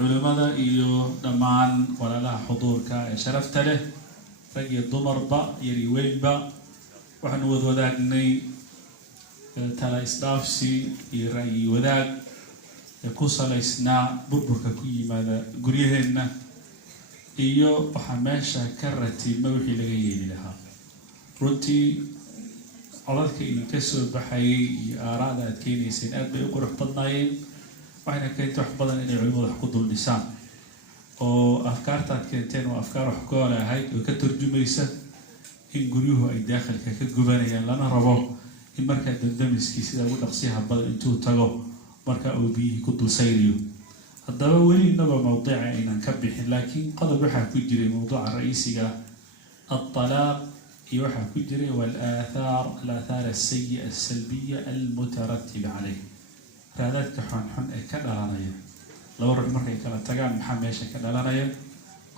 علماء إيو دمان ولا لا حضور كشرفت له رجي الضمر با يريوين با وحن وذاقني تلا إسلافسي يرأي وذاق يقصل إسناء بربك كي ماذا قريهن إيو وحماشة كرتي موحي لغيري لها runtii codadka idin ka soo baxayay iyo aaraada aad keenayseen aad bay u qurux badnaayeen waxayna keentay wax badan inay culimadu wax ku dul dhisaan oo afkaarta aad keenteen waa afkaar wax ku ahayd oo ka turjumaysa in guryuhu ay daakhilka ka gubanayaan lana rabo in markaa dandamiskii sida ugu dhaqsiyaha badan intuu tago markaa uu biyihii ku dul sayriyo haddaba weli inagoo mawdiica aynan ka bixin laakiin qodob waxaa ku jiray mawduuca ra'iisiga الطلاق يوحى كجري الآثار السيئة السلبية المترتبة عليه هذا كحن حن كدلانية لو رح مرة كلا تجان محمشة كدلانية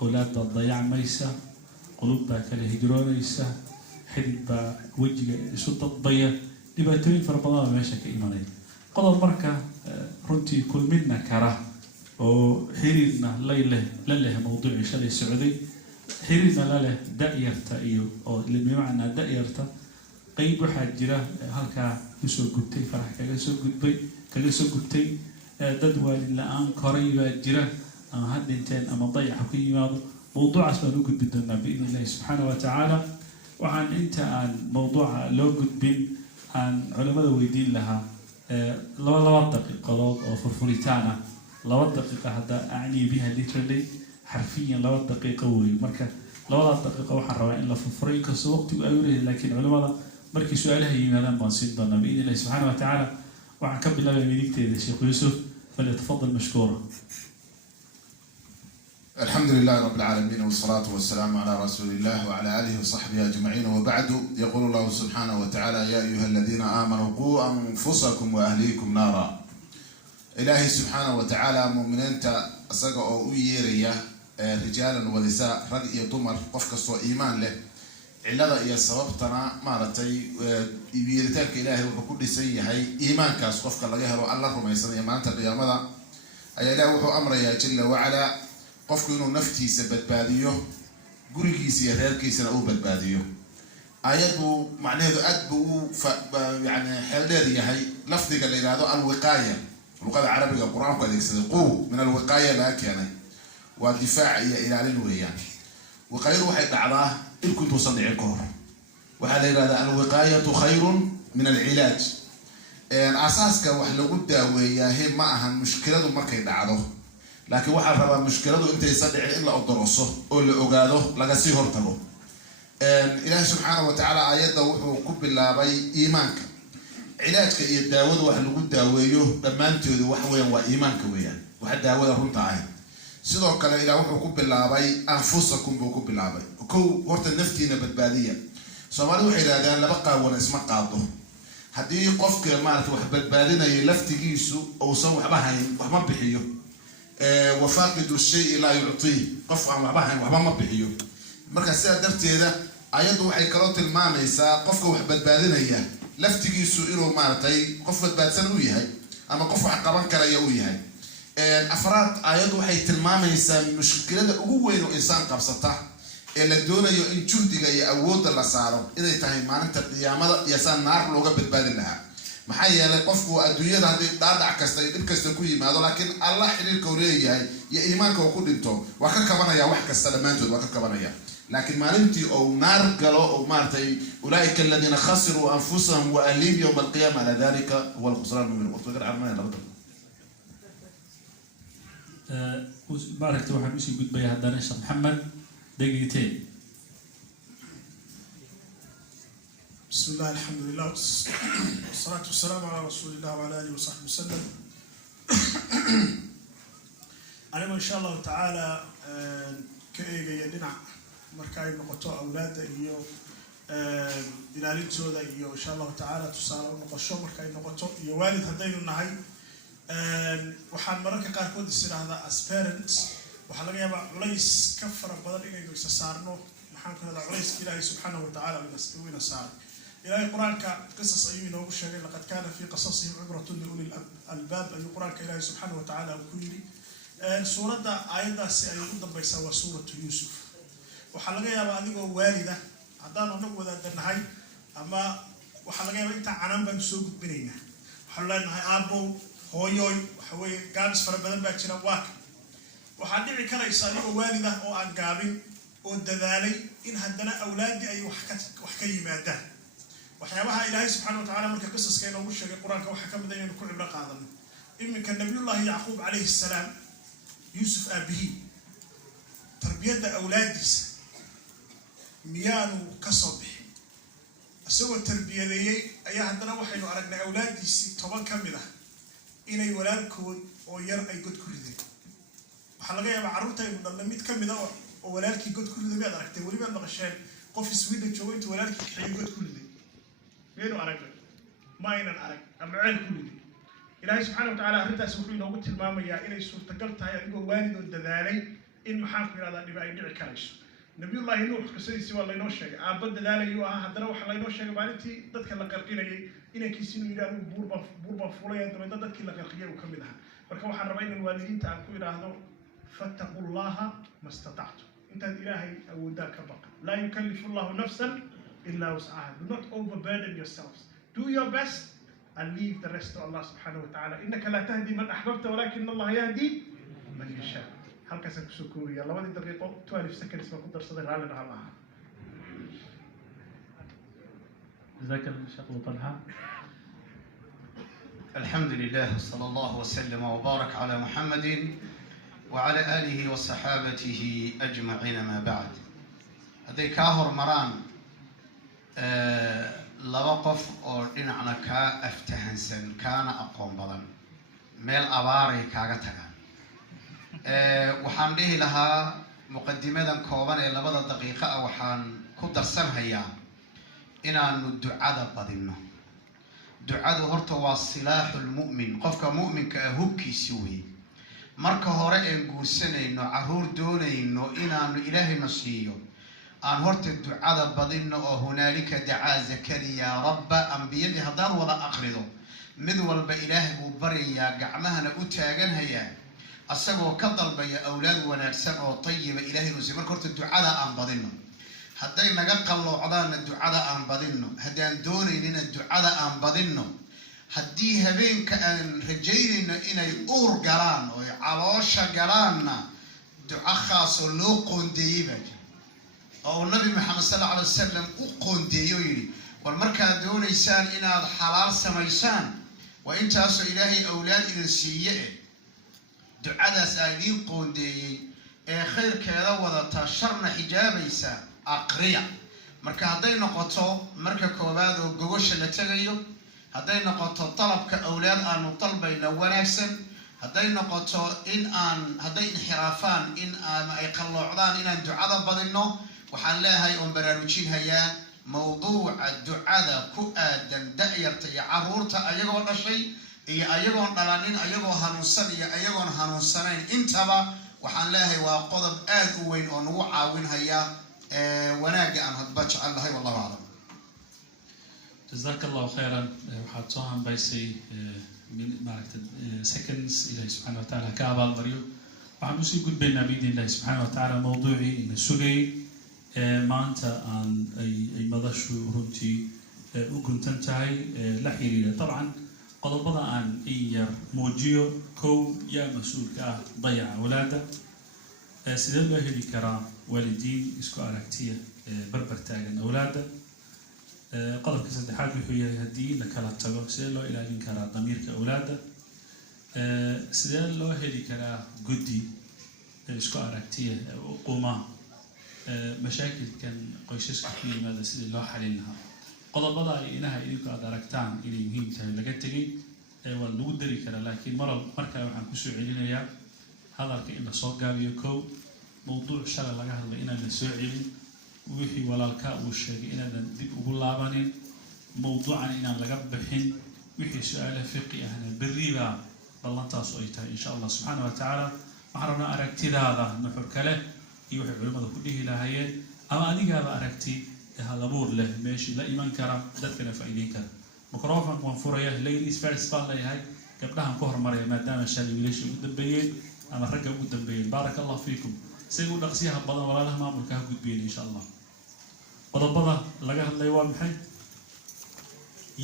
أولاد الضياع ميسا قلوب كله هجرون ميسا حلب وجه سلطة ضيع لباتين فربنا ماشى كإيمانية قضى مركة رنتي كل منا كره وحيرنا لله موضوع شلي السعودي حيرنا له دائرته إيو أو لمعنى دائرته قيب حاجرة هالك يسوق قتي فرح كجسوق قتي ددوال الآن قريبة جرة هاد انتين أما ضيع حكي ماضي موضوع اسمه لوجد بدنا بإذن الله سبحانه وتعالى وعن انت عن موضوع لوجد بين عن علماء ويدين لها لو دقيقة أو فرفوريتانا لو دقيقة هذا أعني بها literally حرفيا لو دقيقة ومركز لو دقيقة وحروا إلا في فريق السوق تقولي لكن علماء مركز سؤالها يماذا بنصيد ضنا بإذن الله سبحانه وتعالى وعن كبر الله بميلك تيد الشيخ يوسف فليتفضل مشكورا. الحمد لله رب العالمين والصلاة والسلام على رسول الله وعلى آله وصحبه أجمعين وبعد يقول الله سبحانه وتعالى يا أيها الذين آمنوا قوا أنفسكم وأهليكم نارا. إلهي سبحانه وتعالى مؤمنين أسقوا ويريا رجالا ونساء رجل ضمر قفك سوى إيمان له علada iyo sababtana maartay ibiritaanka Ilaahay wuxuu ku dhisay yahay iimaankaas qofka laga helo Allah rumaysanaya maanta qiyaamada ayaa Ilaahay wuxuu amrayaa jalla wa ala qofku inuu naftiisa badbaadiyo gurigiisa iyo reerkiisana uu badbaadiyo ayadu macnaheedu aad buu yani xeel dheer yahay lafdiga la yiraahdo al-wiqaya luqada carabiga quraanku adeegsaday quu min al-wiqaya la keenay waa difaac iyo ilaalin weeyaan wiqayadu waxay dhacdaa إن كنت صنع الكهر وهذا هذا الوقاية خير من العلاج. أساس كوحلو قد ويا هي معها مشكلة ما كيد عضو لكن واحد ربع مشكلة أنت يصدق إلا الدراسة أو الأجاده لقى هرتلو. إله سبحانه وتعالى آيات وكب الله بي إيمانك علاجك يداود وحلو قد وياه لما أنت وحوي وإيمانك وياه واحد داود هم تعاين. sidoo kale ilaa wuxuu ku bilaabay anfusakum buu ku bilaabay ko horta naftiina badbaadiya Soomaalidu waxay yiraahdaan laba qaawan isma qaado hadii qofka maartay wax badbaadinaya laftigiisu oo soo waxba hayn wax ma bixiyo wafaqidu shay la yu'ti qof aan waxba hayn waxba ma bixiyo marka sidaa darteeda ayadu waxay kala tilmaamaysaa qofka wax badbaadinaya laftigiisu inuu maartay qof badbaadsan u yahay ama qof wax qaban karaya u yahay أفراد آيات وحي تلماميسا مشكلة أقوين إنسان قبصته إلا دونه إن جهدك يأود الله صاروا إذا يتهي معنى القيامة يسان نار لوغا بتبادل لها محايا لقفوا الدنيا هذه دادع كستكوي ماذا لكن الله حليل كوريه يا إيمانك وقود انتو وككبنا يا وحك السلامات وككبنا يا لكن ما نمتي أو نار قالوا أو مارتي أولئك الذين خسروا أنفسهم وأهليهم يوم القيامة على ذلك هو الخسران المبين وطوغر عرمان لابد بارك توحد مشي قد بيا هدانا الشيخ محمد دقيقتين. بسم الله الحمد لله والصلاة والسلام على رسول الله وعلى آله وصحبه وسلم. أنا إن شاء الله تعالى كأي يدنا مركاي نقطة أولاد إيو إلى ليتودا إيو إن شاء الله تعالى تصالح نقطة مركاي نقطة إيو والد هدين النهاي waxaan mararka qaar kood isiraahdaa as parents waxa laga yaabaa culays ka fara badan inaynu isa saarno maxaan ka radaa culayska Ilaahay subhanahu wa ta'ala ina saar إلهي قرآن كقصص أيونا وشيء لقد كان في قصصهم عبرة لأولي الألباب أي قرآن كإلهي سبحانه وتعالى وكيري سورة آية سيكون بيسوى سورة يوسف وحلقة يا بعضي والدة عدنا نقول ذا النهاية أما وحلقة يا أنت عنان بنسوق بيننا وحلقة النهاية أبو هويوي وحوي قابس فربنا بأشنا واك وحدي كلا يصير والدة أو أنقابين ودذالي إن هدنا أولادي أي وحكي ماده وحيابها إلهي سبحانه وتعالى من قصص كأنه مش القرآن وحكم دين كل عبرة قاضم إما كان نبي الله يعقوب عليه السلام يوسف أبيه تربية أولادي ميانو كصبح أسوى التربية ذي أي هدنا وحين أرجنا أولادي طبعا كاملة إن يولاد كود وير أي قد كل ذي وحلقة يا معروفة إنه لما يتكمل ولكن قد كل ذي بيقدر أكتب ولي بيقدر عشان قف سويد جوينت ولكن حي قد كل ذي بينو أرجع ما ينال أرجع أما عين كل ذي إلهي سبحانه وتعالى أريد سوفي لو قلت الماما يا إلهي سوف تقلت هاي أقول والد الدذالي إن محاكم هذا اللي بقى يدعي كارش نبي الله نوح قصدي سوى الله ينوشة عبد الدذالي يوها هذا روح الله ينوشة بعدتي ضدك اللي قرقينا إن كيسينو يدارو بوربا فوليا أنت ضدك اللي قرقيه وكملها فكوا حربين الوالدين تعبوا إلى هذا فاتقوا الله ما استطعتم أنت إلهي أو ذاك بقى لا يكلف الله نفسا إلا وسعها. Do not overburden yourselves. Do your best and leave the rest to Allah سبحانه وتعالى. إنك لا تهدي من أحببت ولكن الله يهدي من يشاء. هل كسب سكوري الله ودي دقيقة 12 seconds ما قدر صدق على الله. جزاك الله شيخ طلحة. الحمد لله صلى الله وسلم وبارك على محمد وعلى آله وصحابته أجمعين ما بعد. هذي كاهر مران لوقف أو دينعنا كا أفتهنسن كان أقوم بدن ميل أباري كاغتها وحان به لها مقدمة كوبان إلا بدا دقيقة أو حان كدر سنهيا إنا ندعاء بدنه دعاء هرتوا السلاح المؤمن قفك مؤمن كأهوكي سوي marka hore aan guursanayno caruur doonayno inaanu ilaahay nasiiyo aan horta ducada badino oo hunaalika dacaa zakariya rabba anbiyadii hadaan wada aqrido mid walba ilaahay uu bariyaa gacmahana u taaganaya asagoo ka dalbaya awlaad wanaagsan oo tayiba ilaahay nasiiyo marka horta ducada aan badino haday naga qalloocdaan ducada aan badino hadaan doonaynina ducada aan badino haddii habeenka aan rajaynayno inay uur galaan oo caloosha galaanna duca khaas oo loo qoondeeyey baa jira oo nabi maxamed sallallahu alayhi wasallam u qoondeeyo yiri war markaad doonaysaan inaad xalaal samaysaan waa intaasoo ilaahay awlaad idin siiye ducadaas aad idin qoondeeyey ee khayrkeeda wadata sharna xijaabaysa aqriya marka hadday noqoto marka koobaad oo gogosha la tagayo hadday noqoto talabka awlaad aanu talbayna wanaagsan hadday noqoto in aan hadday inxiraafaan in ay qalloocdaan inaan ducada badino waxaan leeyahay oon baraarujin hayaa mawduuca ducada ku aadan da'yarta iyo caruurta ayagoo dhashay iyo ayagoon dhalanin ayagoo hanuunsan iyo ayagoon hanuunsanayn intaba waxaan leeyahay waa qodob aad u weyn oo nagu caawin haya wanaagga aan hadba jecel lahay wallahu aclam. جزاك الله خيرا وحاتوهم بايسي من معركة seconds إلهي سبحانه وتعالى كعبال مريو وحنوسي قد بين بإذن الله سبحانه وتعالى موضوعي إن السجي ما أنت عن أي مدشو رنتي وكنت تنتهي لحيري طبعا قد بضع عن إير موجيو كو يا مسؤول ضيع أولاده سيدل الله اللي كرا والدين اسكو أراكتية بربرتاغن أولاده قدرك saddexaad wuxuu yahay hadii la kala tago sidee loo ilaalin karaa damiirka awlaada sidee loo heli karaa guddi isku aragtiya oo quma mashaakilkan qoysaska ku yimaada sidii loo xalin lahaa qodobada ay inaha idinku aad aragtaan inay muhiim tahay laga tegay waa lagu dari karaa laakiin mar kale waxaan kusoo celinayaa hadalka in la soo gaabiyo kow mawduuc shalay laga hadlay inaan la soo celin wixii walaalka uu sheegay inaadan dib ugu laabanin mawduucan inaan laga bixin wixii su'aalo fiqi ahna berriba ballantaas ay tahay insha Allah subhanahu wa ta'ala waxaan rabnaa aragtidaada nuxur kale iyo wixii culimada ku dhihi lahaayeen ama adigaaba aragti halabuur leh meeshii la iman kara dadkana faa'iideyn kara microphone waan furaya ladies first baan leeyahay gabdhahan ku hormaraya maadaama shalay wiilashii ugu dambeeyeen ama ragga ugu dambeeyeen barakallahu fiikum say u dhaqsiyaha badan walaalaha maamulka ha gudbiyeen insha allah qodobada laga hadlay waa maxay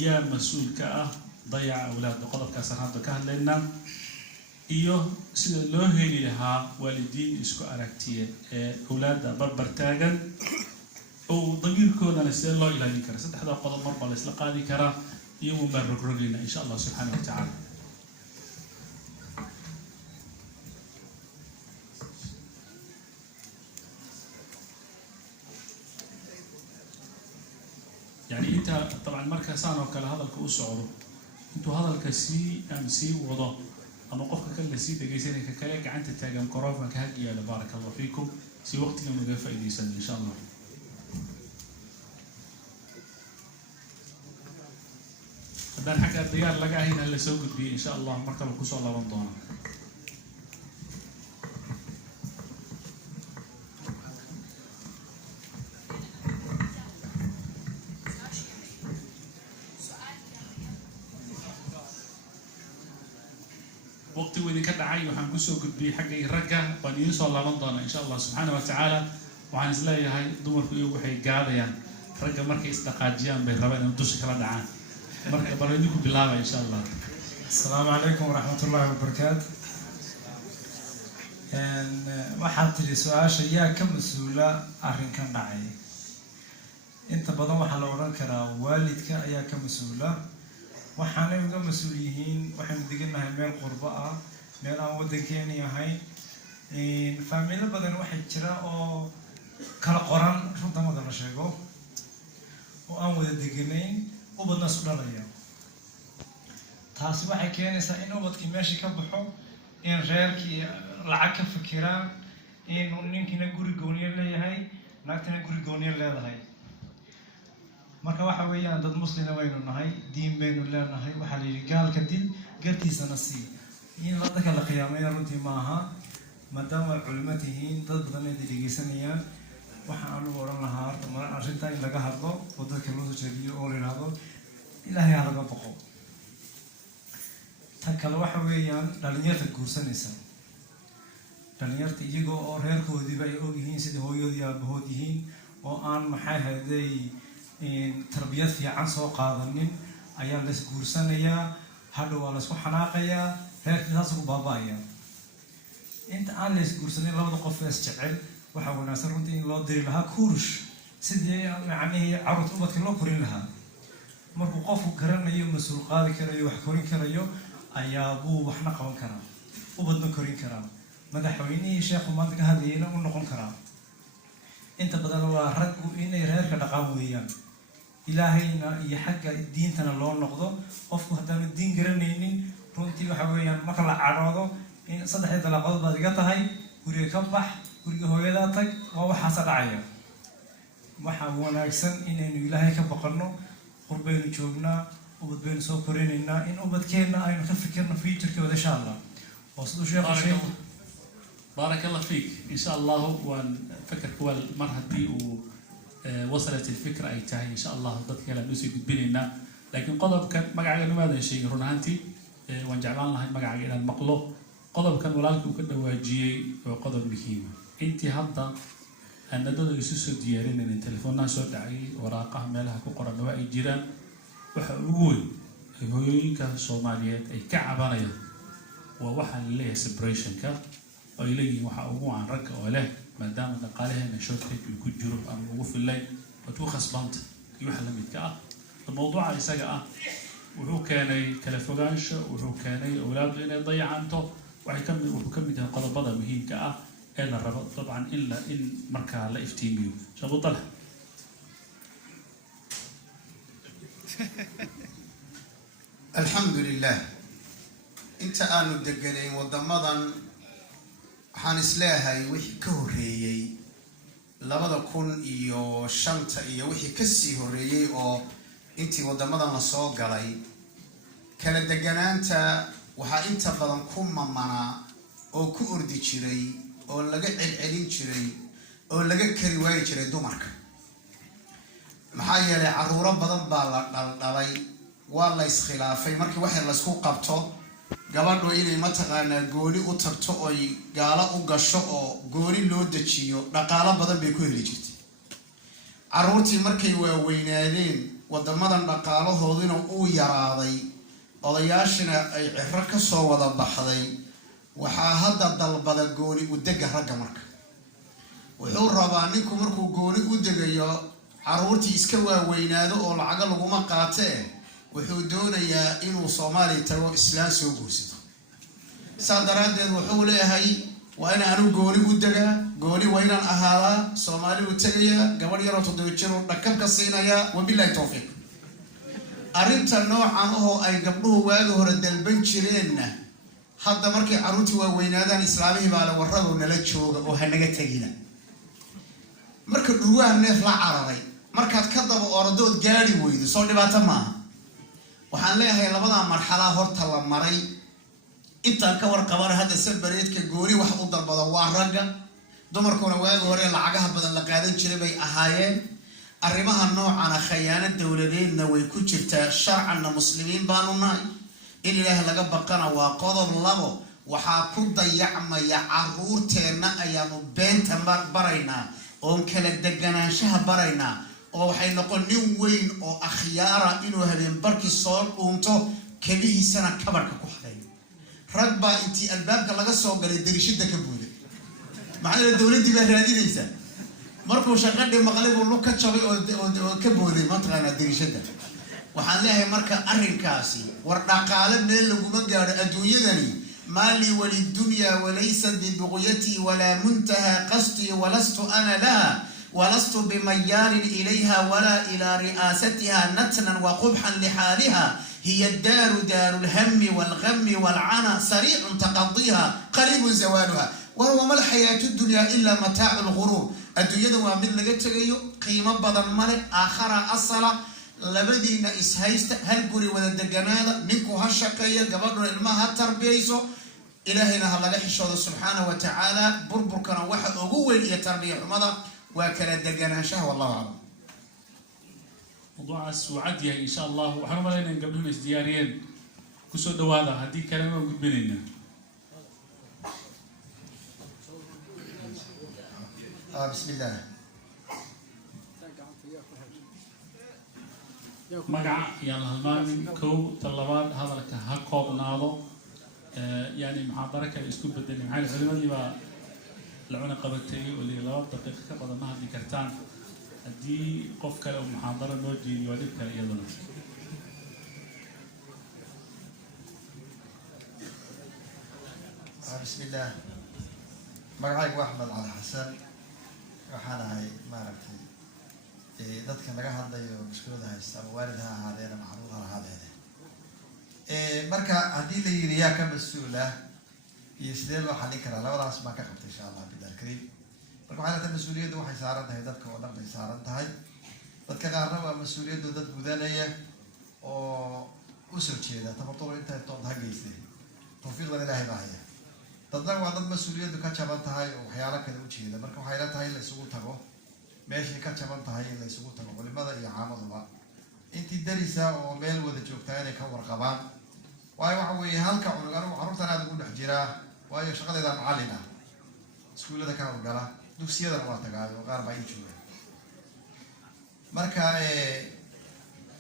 yaa mas-uulka ah dayaca awlaadda qodobkaasaan hadda ka hadlaynaa iyo sida loo heli lahaa waalidiin isku aragtiya ee awlaadda barbar taagan oo damiirkoodana sidee loo ilaalin kara saddexda qodob marba la isla qaadi karaa iyagu baan rogrogayna insha allah subxaana wa tacaala يعني انت طبعا marka saan oo kale hadalka u socdo intuu hadalka sii wado ama qofka kale sii dhageysanay ka kale gacanta taagan microphone-ka hagiya barakallahu fiikum si waqtiga uga faa'iideysan insha Allah haddaan xagga diyaar laga ahayn la soo gudbiyo insha Allah marka la ku soo laaban doono وقت وين كدعي وحن كسو قدبي حق يرجع بني صلى الله إن شاء الله سبحانه وتعالى وعن زلايا هاي دمر في يوم حي قاعد يعني رجع مركز استقاجيان بالربع ندوش كلا دعان مركز برينيكم بالله إن شاء الله. السلام عليكم ورحمة الله وبركاته. waxaad tiri su-aasha yaa ka mas-uula arrinkan dhacay inta badan waxaa la odhan karaa waalidka ayaa ka mas-uula waxaanay uga mas-uul yihiin waxaynu degannahay meel qurbo ah meel aan waddankeeni ahayn faamilo badan waxay jira oo kala qoran runtamada la sheego oo aan wada deganayn ubadna isku dhalaya taasi waxay keenaysaa in ubadkii meeshii ka baxo in reerkii lacag ka fikiraan in ninkiina guri gooniyo leeyahay naagtana guri gooniyo leedahay marka waxa weeyaan dad muslina waynu nahay diin baynu leenahay waxaa la yidhi gaalka dil gartiisana sii in dadka la qiyaamayna runtii maaha maadaama culimo tihiin dad badan ay dhegeysanayaan waxa aanu odhan lahaa horta arrinta in laga hadlo oo dadka loo soo jeediyo oo la yidhaahdo ilaahay ha laga boqo tan kale waxa weeyaan dhalinyarta guursanaysa dhalinyarta iyagoo oo reerkoodiiba ay og yihiin sida hooyoodii aabahood yihiin oo aan maxay hayday tarbiyad fiican soo qaadanin ayaa lays guursanayaa hadhow waa laysku xanaaqayaa reerkii saas ugu baaba-aya inta aan lays guursanin labada qof ees jecel waxaa wanaagsan runtii in loo diri lahaa kurush sidii macnihii carruurta ubadka loo korin lahaa markuu qofku garanayo mas-uul qaadi karayo wax korin karayo ayaa buu waxna qaban karaa ubadna korin karaa madaxweynihii sheekhu maanta ka hadlayayna u noqon karaa inta badan waa raggu inay reerka dhaqaan weeyaan ilaahayna iyo xagga diintana loo noqdo qofku haddaanu diin garanaynin runtii waxa weeyaan marka la cadhoodo in saddexdii dalaaqood baad iga tahay guriga ka bax guriga hooyadaa tag waa waxaasa dhacaya waxaa wanaagsan inaynu ilaahay ka baqanno qurbaynu joognaa ubad baynu soo korinaynaa in ubadkeenna aynu ka fikirno futurkooda insha allah oo siduu sheekhu sheegay بارك الله فيك إن شاء الله وفكر كوال مرة دي ووصلت الفكرة أي تاهي إن شاء الله ضد كلام نسي بيننا لكن قضب كان مقعد لماذا شيء رنانتي وانجعلان الله مقعد إلى المقلوب قضب كان ولالك وكذا واجي وقضب مهمة أنت هذا أن دول يسوسو ديارين إن التلفون ناس ودعي وراقه مالها كقرن نواعي جيران وحقول هويك الصوماليات أي كعبانية ووحل ليه سبريشن كا oo ilayii waxa ugu aan rag oo leh maadaama dhaqaalaheena shortage uu ku jiro ama ugu filay oo khasbanta iyo waxa la midka ah mawduuca isaga ah wuxuu keenay kala fogaansho wuxuu keenay awlaad inay dayacanto wuxuu ka mid yahay qodobada muhiimka ah ee la rabo dabcan in marka la iftiimiyo shabu talha alxamdulilah inta aanu deganayn wadamadan waxaan isleeyahay wixii ka horreeyey 2005 iyo wixii kasii horreeyey oo intii wadamadan lasoo galay kala deganaanta waxaa inta badan ku mamanaa oo ku ordi jiray oo laga celcelin jiray oo laga kari waayi jiray dumarka maxaa yeelay caruuro badan baa la dhaldhalay waa la iskhilaafay markii waxay laysku qabto gabadhu inay mataqaanaa gooni u tagto oy gaalo u gasho oo gooni loo dejiyo dhaqaalo badan bay ku heli jirtay caruurtii markay waaweynaadeen wadamadan dhaqaalahoodina uu yaraaday odayaashina ay ciro ka soo wada baxday waxaa hadda dalbada gooni u dega ragga marka wuxuu rabaa ninku markuu gooni u degayo caruurtii iska waaweynaado oo lacaga laguma qaatee wuxuu doonayaa inuu Soomaaliya tago islaan soo guursado saa daraaddeed wuxuu leeyahay waa in aanu gooni u degaa gooni waa inaan ahaadaa Soomaali u tagaya gabadh yar oo 7 jir oo dhakab ka siinaya wabillahi tawfiiq arrinta noocan oo ay gabdhuhu waagi hore dalban jireenna hadda markay caruurtii waaweynaadaan islaamihii baa la warrado nala jooga oo hanaga tagina marka dhuwaan neef la cararay markaad ka daba ordood gaari weydo soo dhibaato maaha waxaan leeyahay labada marxalad horta la maray intaan ka warqabana hadda sabareedka gooni wax u dalbada waa ragga dumarkuna waagi hore lacagaha badan la qaadan jiray bay ahaayeen arrimaha noocan khiyaano dawladeedna way ku jirtaa sharcanna muslimiin baanu nahay in ilaahay laga baqana waa qodob labo waxaa ku dayacmaya caruurteena ayaanu beenta baraynaa oo kala deganaanshaha baraynaa oo waxay noqon nin weyn oo akhyaara inuu habeen barkii soo dhuunto kalihiisana kabarka ku xaday rag baa intii albaabka laga soo galay darishada ka buuday maxaa dawladii baa raadinaysa markuu shaqadii maqlay uu ka jabay oo ka buuday mataqaana darishada waxaan leeyahay marka arrinkaasi war dhaqaale meel laguma gaaro adduunyadani maali walidunya walaysa bibuqyati wala muntaha qasti walastu ana laha ولست بميال إليها ولا إلى رئاستها نتنا وقبحا لحالها هي الدار دار الهم والغم والعنى سريع تقضيها قريب زوالها وهو ما الحياة الدنيا إلا متاع الغرور الدنيا ومن لقيتها قيمة بدل ملك آخر أصلا لبدينا إسهيست هالقري وذا الدقنادة منكو هالشقية قبل الماء التربيسو إلهنا هلا حشود سبحانه وتعالى بربركنا واحد أقوى يتربية حمضة وكلا دقناشها والله أعلم. موضوع السعودية إن شاء الله وحرم علينا قبلنا ازدياريين كسود هذا هدي كلمة وقبلنا. بسم الله. مقع يلا هالماني كو طلبات هذا لك هكوب ناضو يعني محاضرة الاسكوب بدل معي العلماء اللي بقى العنا قبلتي واللي لا دقيقة بدل ما هذي كرتان دي قف كلا ومحاضرة نوجي يوديك كلا يلا بسم الله magacaygu axmed cali xasan waxaana ahay maaragtay dadka laga hadlayo mushkilada haysta ama waalid ha ahaadeen ama caruur ha ahaadeene marka haddii la yiri yaa ka mas-uula iyo sidee loo xallin karaa labadaas baan ka qabtay insha allah billahi kariim marka waxay leedahay mas-uuliyaddu waxay saaran tahay dadka oo dhan bay saaran tahay dadka qaarna waa mas-uuliyaddu dad gudanaya oo u soo jeeda tabartoro intay doonta ha geystay tawfiiqdan ilaahay baa haya dadna waa dad mas-uuliyaddu ka jaban tahay oo waxyaalo kale u jeeda marka waxay la tahay in la isugu tago meeshay ka jaban tahay in la isugu tago culimada iyo caamaduba intii darisa oo meel wada joogtaa inay ka warqabaan waayo waxa weeye halka cunug anigu carruurtan aada ugu dhex jiraa waayo shaqadeeda macallin ah iskuullada ka hawlgala dugsiyadana waa tagaayo qaar baa ii jooga marka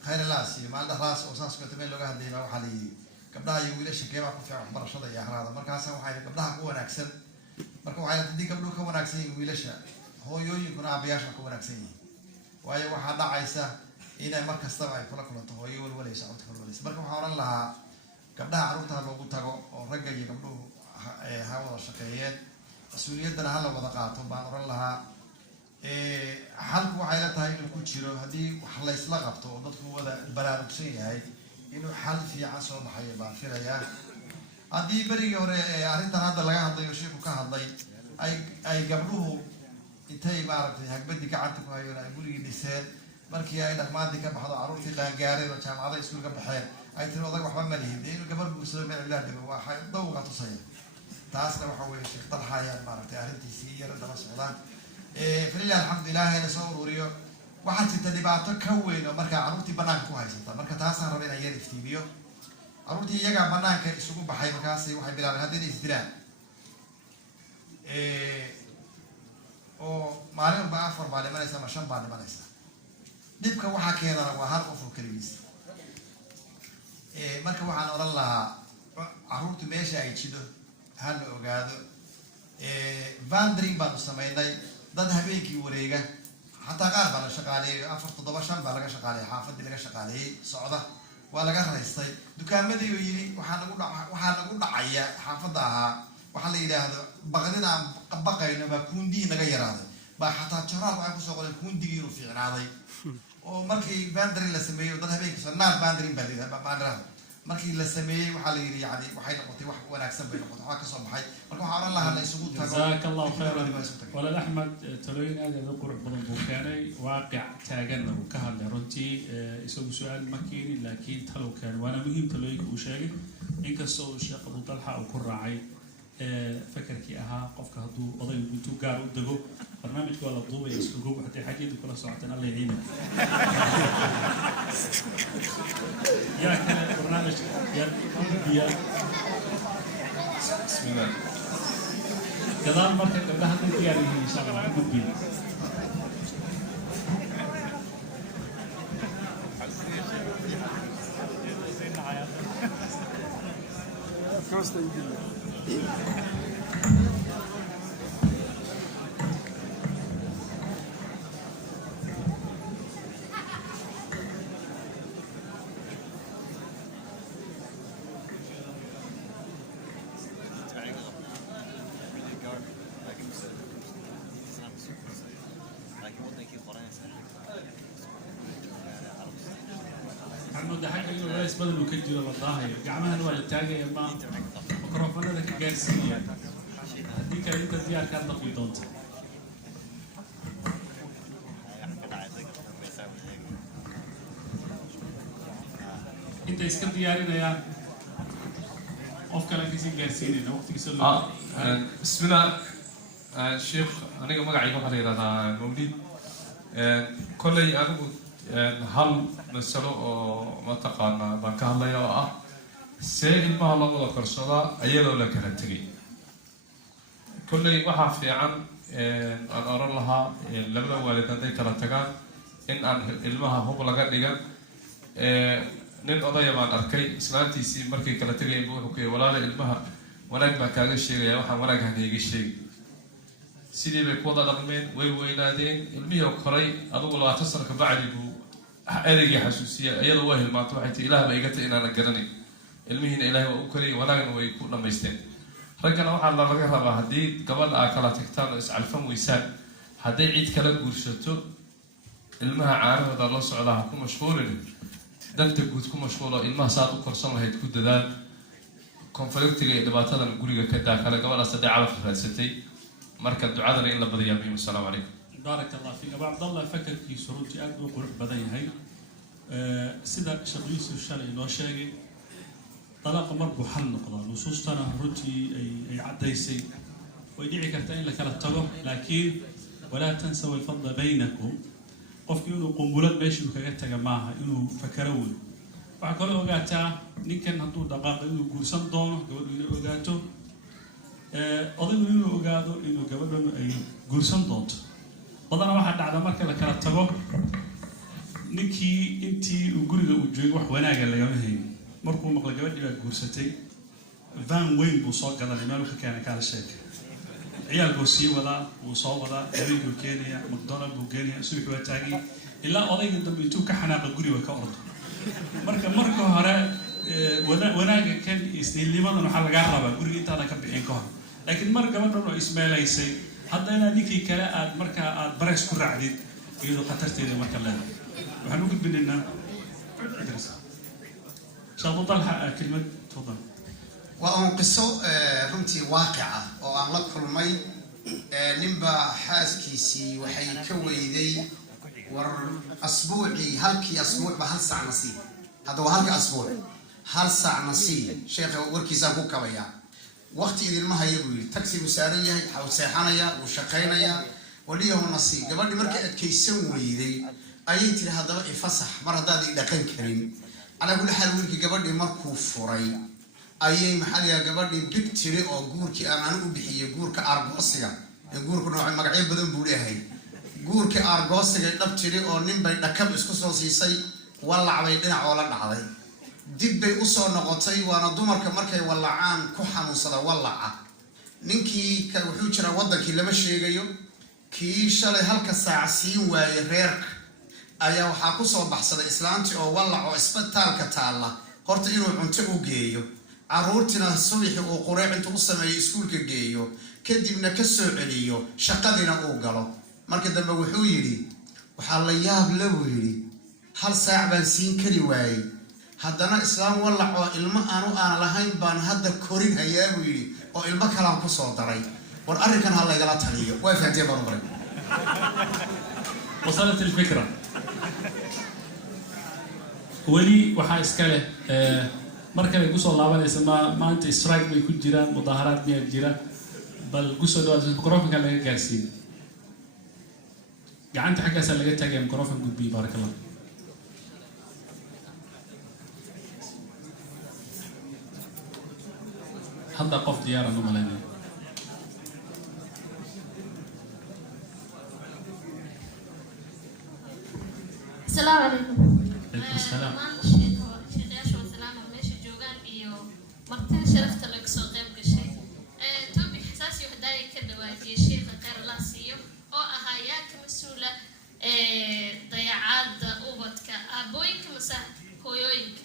khayralaas iyo maalda raas oo saas kota meel looga hadlayay baa waxaa la yidhi gabdhaha iyo wiilasha keebaa ku fiican waxbarashada iyo akhraada markaasa waxay gabdhaha ku wanaagsan marka waxay haddii gabdhuhu ka wanaagsan yihiin wiilasha hooyooyinkuna aabayaasha ka wanaagsan yihiin waayo waxaa dhacaysa inay mar kastaba ay kula kulanto hooyo walwalaysa cunta walwalaysa marka waxaa oran lahaa gabdhaha carruurta ha loogu tago oo ragga iyo gabdhuhu ha wada shaqeeyeen mas-uuliyaddana ha la wada qaato baan oran lahaa xalku waxay la tahay inuu ku jiro haddii wax laysla qabto oo dadku wada baraarugsan yahay inuu xal fiican soo baxayo baan filayaa haddii berigii hore arrintan hadda laga hadlayo sheeku ka hadlay ay gabdhuhu intay maaragtay hagbadii gacanta ku hayoon ay gurigii dhiseen markii ay dhaqmaadii ka baxdo carruurtii qaangaareen oo jaamacada iskuul ka baxeen ay tiri odag waxba ma lihin dee inuu gabar guursado meel ilaah dhigo waa dawga tusaya taasna waxa weeye sheekh dalxa ayaan maaragtay arrintiisii yara daba socdaan falilah alxamdu ilaahayna soo ururiyo waxaa jirta dhibaato ka weyn oo markaa carruurtii banaanka ku haysata marka taasaan raba inaan yar iftiimiyo carruurtii iyagaa banaanka isugu baxay markaasi waxay bilaabeen hadda inay isdilaan oo maalin walba 4 baa dhimanaysa ama 5 baa dhimanaysa dhibka waxaa keenana waa hal qof oo keligiis marka waxaan oran lahaa carruurtu meesha ay jido ha la ogaado vandring baanu samaynay dad habeenkii wareega xataa qaar baa la shaqaaleeyay 4-7 baa laga shaqaaleeyay xaafadii laga shaqaaleeyay socda waa laga raystay dukaamadii oo yiri waxaa nagu dhacaya xaafadda ahaa waxaa la yiraahdo baqdin aan baqayno baa kuundii naga yaraaday baa xataa joraal waxay kusoo qoray kuundigii inuu fiicnaaday oo markii vandring la sameeyo dad habeenkii sanad vandring baa leedahay markii la sameeyay waxaa la yiri yani waxay noqotay wax wanaagsan bay noqotay waxa ka soo baxay marka waxaan oran lahaa la isugu tago jazakallahu khayran walaal Ahmed talooyin aad u qurux badan buu keenay waaqic taagan uu ka hadlay runtii isagu su'aal ma keenin laakiin talo keen waana muhiim talooyinka uu sheegay inkastoo uu Sheekh Abu Talha uu ku raacay fakarkii ahaa qofka hadduu odaygu intuu gaar u dago barnaamijka waa la duubaya isku haddii xajidu kula socotaan alla yaciina يا كان برنامج يا بسم الله كلام مركز قبلها تنتياري ان شاء الله كبي بدل وكجيل الظاهر جعمها الوالد التاجي ما ميكروفون هذا كجالسية هذيك أنت ديار كان تقيدونت أنت إسكت ديارنا يا أفكار كيسي جالسين وقت يسلم بسم الله الشيخ أنا كم قاعد يقول هذا مولد كل أنا hal masalo oo mataqaana baan ka hadlaya oo ah see ilmaha la wada korsadaa ayadoo la kala tegay kulley waxaa fiican aan oran lahaa labada waalid hadday kala tagaan in aan ilmaha hub laga dhigan nin odaya baan arkay islaantiisii markay kala tegayeen buu wuxuu ku yidhi walaala ilmaha wanaag baan kaaga sheegaya waxaan wanaag hana iga sheegi sidii bay ku wada dhaqmeen way weynaadeen ilmihii oo koray adugu 20 sano ka bacdi buu ereyga xasuusiya iyadoo waa hilmaanto waxay tii ilaah ba iga tay inaan garanay ilmihiina ilaahay waa u koriyay wanaagna way ku dhamaysteen raggana waxaa laga rabaa haddii gabadha aa kala tagtaan oo iscalfan weysaan hadday cid kala guursato ilmaha caanahooda la socdaa ha ku mashquulin danta guud ku mashquulo ilmaha saad u korsan lahayd ku dadaal konfliktiga iyo dhibaatadan guriga ka daakale gabadhaas hadday calaf raadsatay marka ducadana in la badiyaa muhiim assalaamu calaykum بارك الله فيك أبو عبد الله فكر في سروتي أدو قرح بدني هاي سيدا شغيس الشرعي لو شاقي طلاق مربو حل نقضى نصوص تنا روتي أي عديسي ويدعي كرتين لك التغم لكن ولا تنسوا الفضل بينكم قف إنه قنبلات ماشي وكجت معها إنه فكرون وعقله وقعتا نكن هتو دقائق إنه جورسان دون قبل إنه وقعته أظن إنه وقعته إنه قبل إنه أي جورسان دون badana waxa dhacda marka la kala tago ninkii intii uu guriga u joogay wax wanaaga laga hayn markuu maqla gabadhii baa guursatay van weyn buu soo gadanay meel ka keenay kala sheekay ciyaalku sii wada uu soo wada habeenkii Kenya McDonald buu Kenya suuq waa taagay ilaa odayga dambe intuu ka xanaaqa guriga ka ordo marka hore wanaaga kan isniilimadan waxa laga rabaa guriga intaada ka bixin ka hor laakiin mar gabadhan oo ismeelaysay haddana ninkii kale aad markaa aad bareys ku raacdid iyadoo khatarteeda marka leedahay waxaan u gudbinaynaa Sheekh Abu Talha kelmad tafadal waa qiso runtii waaqica oo aan la kulmay ninba xaaskiisii waxay ka weyday war asbuuci halkii asbuucba hal saac nasiib hadda waa halka asbuuc hal saac nasiib sheekha warkiisaan ku kabaya waqti idilma haya buu yiri taxi musaaran yahay xaw seexanaya uu shaqeynaya waliyo nasiib gabadhi markay adkaysan weyday ayay tiri haddaba ifasax mar haddaad i dhaqan karin calaa kulli xaal wiilkii gabadhii markuu furay ayay maxaa la yidhaha gabadhii big tiri oo guurkii aan anigu bixiyey guurka aargoosiga ee guurku noocay magacyo badan buu leeyahay guurkii aargoosiga dhab tiri oo nin bay dhakab isku soo siisay wallac bay dhinac oo la dhacday dib bay usoo noqotay waana dumarka markay wallacaan ku xanuunsada wallaca ninkii wuxuu jiraa waddankii lama sheegayo kii shalay halka saac siin waayey reerka ayaa waxaa kusoo baxsaday islaantii oo wallac oo isbitaalka taalla horta inuu cunto u geeyo carruurtiina subaxii uu qureec intuu u sameeyo iskuulka geeyo kadibna ka soo celiyo shaqadiina uu galo markii dambe wuxuu yidhi waxaa la yaab la buu yidhi hal saac baan siin kari waayey haddana islaam wallac oo ilmo aan lahayn baan hadda korin hayaa buu yidhi oo ilmo kalaan kusoo daray war arrinkan ha laygala taliyo waa fahamtee baan maray وصلت الفكرة ولي waxaa iska leh markale kusoo laabanaysa maanta strike bay ku jiraan mudaharaad miyaa jira bal kusoo dhawaad microfonka laga gaarsiin gacanta xaggaasaa laga taagaya microfon gudbiye baaraka allah hadda qof diyaaran u malaynaya السلام عليكم. عليكم السلام. مرتين شرفت لك سوق يبقى شيء. توبي حساسي وهدايا كذا واجي شيخ غير الله سيو أو أهاياك مسؤولة ضياعات أوبتك أبويك مسا هويك.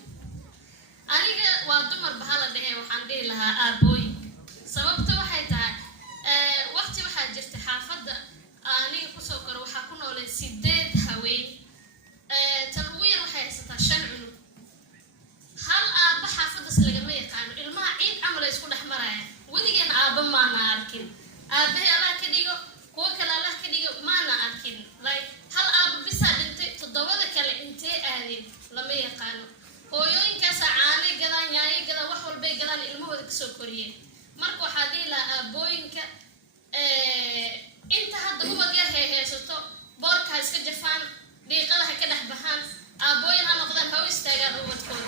أنا وادمر بحالة ده وحندي لها أبويك. سببته وحيتها وقتي وحاجرت حافظ أنا كسوكر وحكون ولا سيدات هوين. تنوير وحيستا شنعلو هل آبا حافظ سلقما يقانو إلما عيد عمل يسكو دحمرايا وديجين آبا ما ناركين آبا الله كديغو كوكال الله كديغو ما ناركين هل آبا بسا دنتي تدوضا كالي انتي آذين لما يقانو هويوين كاسا عاني قدان ياي قدان وحول بي قدان إلما ودك سو كوريين مركو حاديلا آبوين كا انت هاد هو قير هي ستو بورك هايسكا جفان ديقلها كده بحان أبوين أنا قدام هو يستاجر هو تكون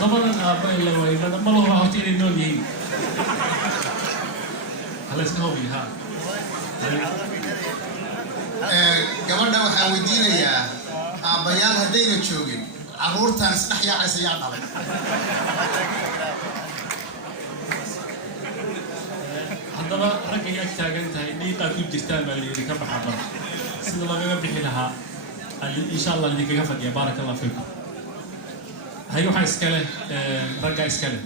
طبعا أبوين لو إذا ما له راحتين النوم يجي هلا اسمه بيها gabadha waxaa weydiinayaa aabbayaal haddayna joogin carruurtaan isdhex yaacaysa yaa dhalay haddaba raggay ag taagan tahay dhiiqaad ku jirtaan baa layidhi ka baxa bar sida lagaga bixi lahaa insha allah idinkaga fadhiya baaraka allah fiikum hay waxaa iska leh raggaa iska leh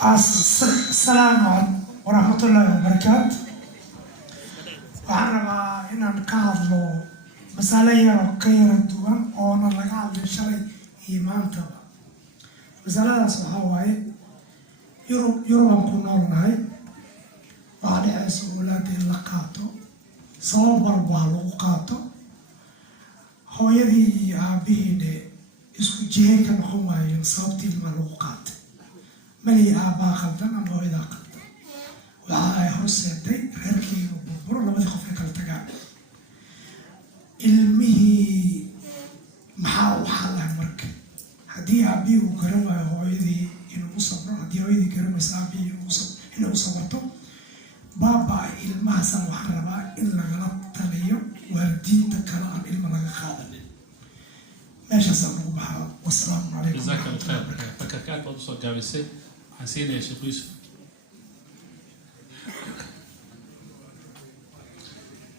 السلام عليكم ورحمة الله وبركاته. وأنا إن نقابله مسألة يرى كيرا دوان أو أنا نقابل شري إيمان تبع. مسألة صحواي يروم كنا لناي بعد أسئلة اللقاتو صوب البالوقاتو هو يدي أبيه isku jeekan xumaayeen sababtii maluuqaad mali aabaa khaldan ama hooyadaa khaldan waxa ay horseeday reerkii uu burburo labadii qof ay kala tagaan ilmihii maxaa u xalahay marka haddii aabihii uu garan waayo hooyadii inuu u sabro haddii hooyadii garan waysa aabihii inuu u sabarto baaba ilmahaasaan waxaan rabaa in lagala taliyo waalidiinta kale aan ilma laga qaadanin ماشي صبروا بحال والسلام عليكم. جزاك الله خير. فكر كان بعض الصوت جابسي حسين يا شيخ يوسف.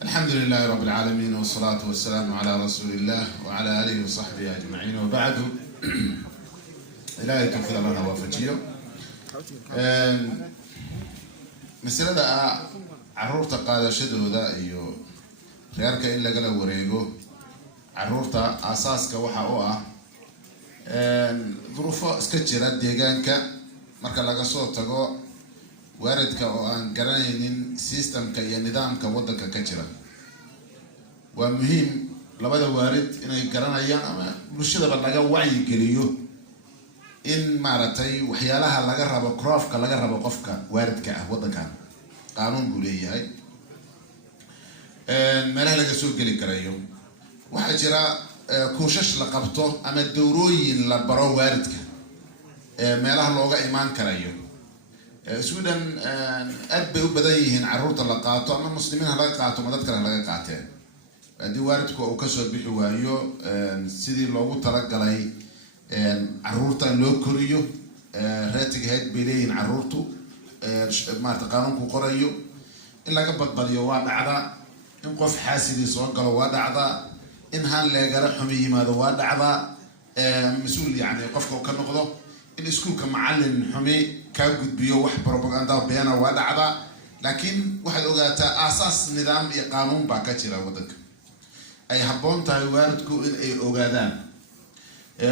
الحمد لله رب العالمين والصلاة والسلام على رسول الله وعلى آله وصحبه أجمعين وبعد إلهي كفر لنا وفجيه. مسألة عرورتا قادة شدو ذا إيو خيارك إلا قال وريقو carruurta aasaaska waxa uu ah duruufo iska jira deegaanka marka laga soo tago waalidka oo aan garanaynin systemka iyo nidaamka waddanka ka jira waa muhiim labada waalid inay garanayaan ama bulshadaba laga wacyi geliyo in maaragtay waxyaalaha laga rabo croofka laga rabo qofka waaridka ah waddankan qaanuun buu leeyahay meelaha laga soo geli karayo waxaa jira kuushash la qabto ama dowrooyin la baro waaridka meelaha looga imaan karayo Sweden aad bay u badan yihiin carruurta la qaato ama muslimiin ha laga qaato ama dad kale laga qaateen haddii waaridku uu kasoo bixi waayo sidii loogu talagalay carruurta loo koriyo rating head bay leeyihiin carruurtu maarata qaanunku qorayo in laga badbadiyo waa dhacdaa in qof xaasidii soo galo waa dhacdaa in haan leegara xumi yimaado waa dhacdaa mas-uul yani qofka uu ka noqdo in iskuulka macallin xumi kaa gudbiyo wax propaganda beena waa dhacdaa laakiin waxaad ogaataa aasaas nidaam iyo qaanuun baa ka jira waddanka ay habboon tahay waaridku in ay ogaadaan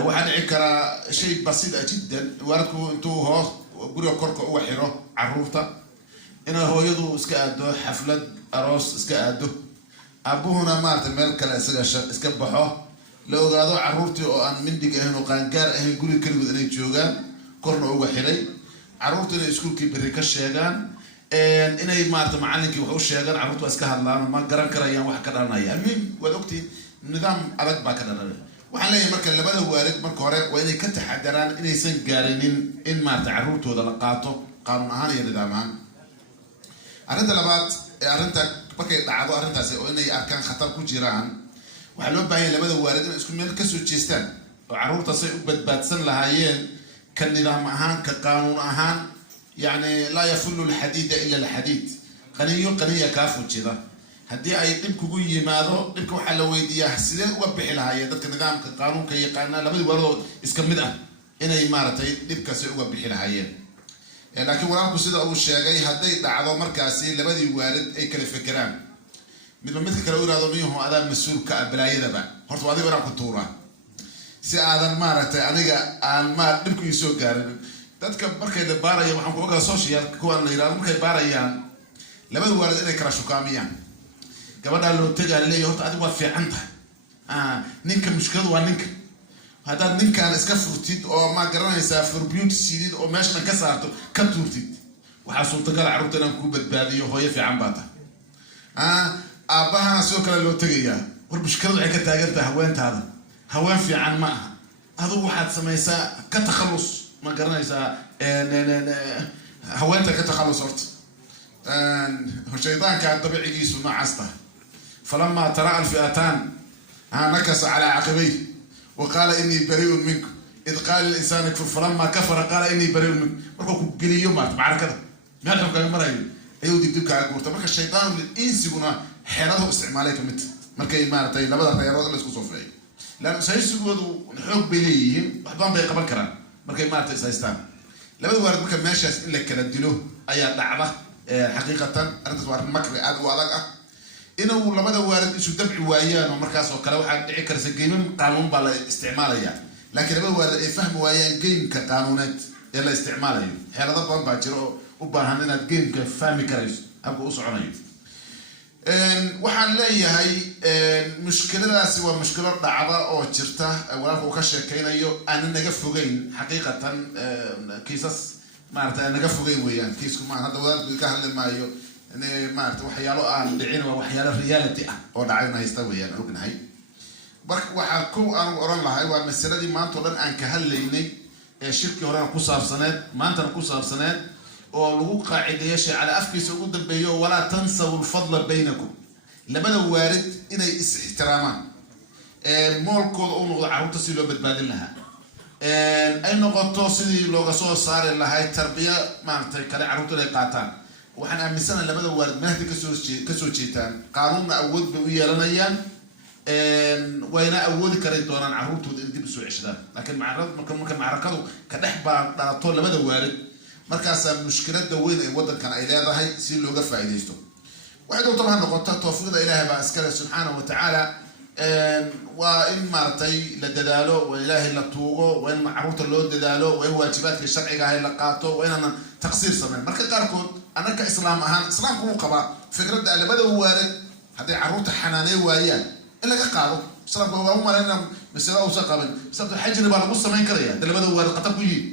waxaa dhici karaa shay basida jiddan waaridku intuu hoos guriga korka uga xiro carruurta inay hooyadu iska aado xaflad aroos iska aado aabuhuna maarata meel kale isaga iska baxo la ogaado carruurtii oo aan mindig ahayn oo qaangaar ahayn guriga keligood inay joogaan korna uga xiray carruurta inay iskuulkii berri ka sheegaan inay maarata macallinkii wax u sheegaan carruurtu waa iska hadlaan ma garan karayaan wax ka dhalanaya almuhim waad ogtiin nidaam adag baa ka dhalanaya waxaan leeyahay marka labada waalid marka hore waa inay ka taxadaraan inaysan gaarinin in maarata carruurtooda la qaato qaanuun ahaan iyo nidaam ahaan arrinta labaad ee arrinta markay dhacdo arrintaasi oo inay arkaan khatar ku jiraan waxaa loo baahan yahay labada waalid inay isku meel kasoo jeestaan oo carruurta say u badbaadsan lahaayeen ka nidaam ahaan ka qaanuun ahaan yani laa yafullu alxadiida ila alxadiid qaniya kaa fujida haddii ay dhib kugu yimaado dhibka waxaa la weydiiyaa sidee uga bixi lahaayeen dadka nidaamka qaanuunka yaqaana labadii waaladood iska mid ah inay maaragtay dhibkaasi uga bixi lahaayeen laakiin walaalku sida uu sheegay hadday dhacdo markaasi labadii waalid ay kala fekeraan midba midka kale u yihahdo miyuhu adaa mas-uulka ah balaayadaba horta waa adigo inaan ku tuuraa si aadan maaragtay aniga aan dhibku ii soo gaarin dadka markay la baarayaan waxaan ku ogaa social kuwaan la yihahdo markay baarayaan labada waalid inay kala shukaamiyaan gabadhaa loo tegaa laleeyahy horta adigu waad fiican tahay ninka mushkiladu waa ninka haddaad ninkaan iska furtid oo ma garanaysaa forbuty sidid oo meeshana ka saarto ka tuurtid waxaa suurtagala carruurta inaan kuu badbaadiyo hooyo fiican baa tahay aabbahana sidoo kale loo tegayaa war mushkiladu waxay ka taagan tahay haweentaada haween fiican ma aha adugu waxaad samaysaa ka takhallus ma garanaysaa haweenta ka takhallus horta shaydaanka dabicigiisu noocaas tahay falamaa tara alfi'ataan nakasa calaa caqibay وقال إني بريء منكم إذ قال الإنسان يكفر فلما كفر قال إني بريء منكم مركو كجلي يوم معركة ما أدرك كم مرة أيودي بدك على قوة مركو الشيطان الإنس يقولنا حيراته استعمالك مت مركو إيمان تاي لبدا حيراته اللي سكوا صفري لأن سيسقوا نحب بليهم وحبان بيقبل كلام مركو إيمان تاي سيستان لبدا وارد مركو ماشي إلا كلا دلو أي دعوة حقيقة أنت توارد مكر أدو علاقة inuu labada waalid isu dabci waayaan oo markaas oo kale waxaa dhici karsa geemin qaanuun baa la isticmaalayaa laakiin labada waalid ay fahmi waayaan geemka qaanuuneed ee la isticmaalayo xeelado badan baa jira oo u baahan inaad geemka fahmi karayso habka u soconayo waxaan leeyahay mushkiladaasi waa mushkilo dhacda oo jirta walaalka uu ka sheekeynayo aanan naga fogeyn xaqiiqatan kiisas maarata aan naga fogeyn weeyaan kiisku maan hadda walaalku ka hadli maayo maarata waxyaalo aan dhicin waa waxyaalo reality ah oo dhacayna haysta weeyaan ognahay marka waxaa kow aan oran lahay waa masaladii maanta oo dhan aan ka hadlaynay ee shirkii horena ku saabsaneed maantana ku saabsaneed oo lagu qaacideeyo shaycala afkiisa ugu dambeeyo walaa tansaw alfadla baynakum labada waalid inay is ixtiraamaan moolkooda u noqdo carruurta si loo badbaadin lahaa ay noqoto sidii looga soo saari lahay tarbiya maaragtay kale carruurta inay qaataan waxaan aaminsanahay labada waalid meehda kasoo jeetaan qaanuunna awood bay u yeelanayaan wayna awoodi kari doonaan carruurtooda in dib usoo ceshadaan laakiin marka macrakadu ka dhex baa dhalato labada waalid markaasaa mushkilada weyn ee waddankan ay leedahay si looga faa'iidaysto waxay doonta ha noqoto tawfiiqda ilaahay baa iskale subxaanahu wa tacaala waa in maaragtay la dadaalo waa ilaahay la tuugo waa in carruurta loo dadaalo waa in waajibaadka sharciga ahay la qaato waa inaanan taqsiir samayn marka qaarkood annaka islaam ahaan islaamku wuu qabaa fikradda labada waalid hadday carruurta xanaaney waayaan in laga qaado islaamku waa u malaynaa masala uusan qaban sababta xajri baa lagu samayn karaya dalabada waa qatar ku yihiin